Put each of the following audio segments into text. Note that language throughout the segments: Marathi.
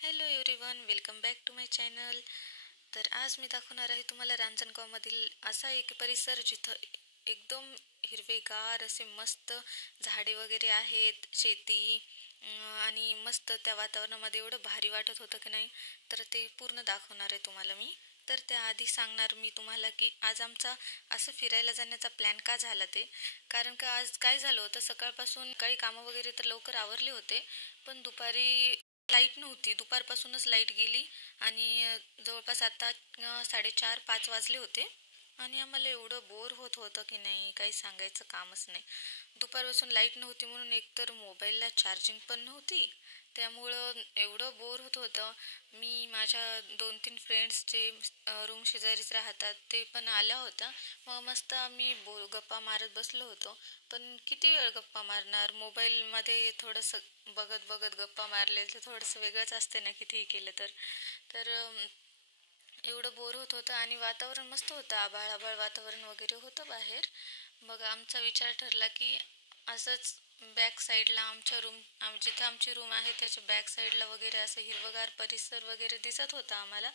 Hello everyone, welcome back to my channel. तर आज मी दाखवणार आहे तुम्हाला रांजणगावमधील असा एक परिसर जिथं एकदम हिरवेगार असे मस्त झाडे वगैरे आहेत, शेती आणि मस्त त्या वातावरणामध्ये एवढं भारी वाटत होतं की नाही. तर ते पूर्ण दाखवणार आहे तुम्हाला मी. तर त्याआधी सांगणार मी तुम्हाला की आज आमचा असं फिरायला जाण्याचा प्लॅन का झाला ते. कारण का आज काय झालं होतं, सकाळपासून काही कामं वगैरे तर लवकर आवरले होते, पण दुपारी लाईट नव्हती. दुपारपासूनच लाईट गेली आणि जवळपास आता 4:30-5 वाजले होते आणि आम्हाला एवढं बोर होत होतं की नाही, काही सांगायचं कामच नाही. दुपारपासून लाईट नव्हती म्हणून एकतर मोबाईलला चार्जिंग पण नव्हती, त्यामुळं एवढं बोर होत होतं. मी माझ्या 2-3 फ्रेंड्स जे रूम शेजारीच राहतात ते पण आल्या होत्या. मग मस्त आम्ही गप्पा मारत बसलो होतो. पण किती वेळ गप्पा मारणार, मोबाईलमध्ये थोडंसं बघत बघत गप्पा मारले तर थोडंसं वेगळंच असते ना, कितीही केलं तर. तर एवढं बोर होत होतं आणि वातावरण मस्त होतं, आभाळ आभाळ वातावरण वगैरे होतं बाहेर. मग आमचा विचार ठरला की असंच बॅक साईडला जिथं आमची रूम आहे त्याच्या बॅक साईडला वगैरे असं हिरवगार परिसर वगैरे दिसत होता आम्हाला.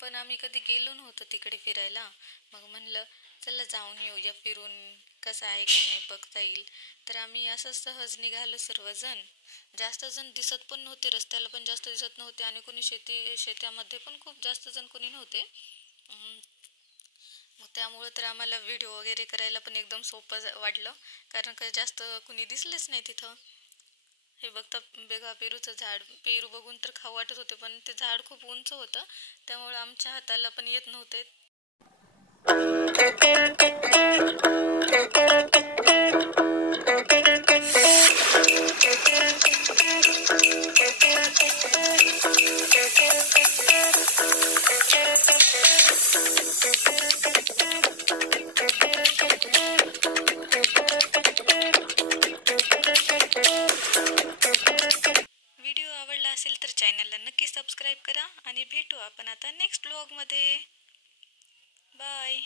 पण आम्ही कधी गेलो नव्हतो तिकडे फिरायला. मग म्हणलं चला जाऊन येऊया फिरून, कसं आहे काय नाही बघता येईल. तर आम्ही असं सहज निघालो सर्वजण. जास्त जण दिसत पण नव्हते, रस्त्याला पण जास्त दिसत नव्हते आणि कोणी शेतामध्ये पण खूप जास्त जण कोणी नव्हते. मग त्यामुळं तर आम्हाला व्हिडिओ वगैरे करायला पण एकदम सोपं वाटलं, कारण का जास्त कुणी दिसलेच नाही तिथं. हे बघता बेगा पेरूचं झाड, पेरू बघून तर खाऊ वाटत होते, पण ते झाड खूप उंच होतं त्यामुळं आमच्या हाताला पण येत नव्हते. व्हिडिओ आवडला असेल तर चॅनलला नक्की सबस्क्राईब करा आणि भेटू आपण आता नेक्स्ट व्लॉगमध्ये. बाय.